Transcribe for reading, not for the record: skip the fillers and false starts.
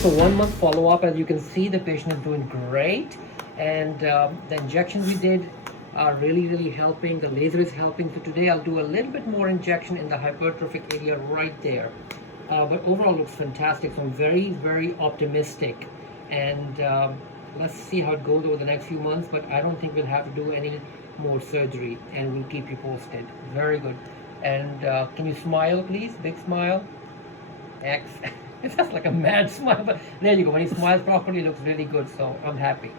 So 1 month follow-up. As you can see, the patient is doing great, and the injections we did are really helping. The laser is helping. So today I'll do a little bit more injection in the hypertrophic area right there. But overall looks fantastic. So I'm very optimistic, and let's see how it goes over the next few months. But I don't think we'll have to do any more surgery, and we'll keep you posted. Very good. And can you smile, please? Big smile. X. It's just like a mad smile, but there you go. When he smiles properly, it looks really good. So I'm happy.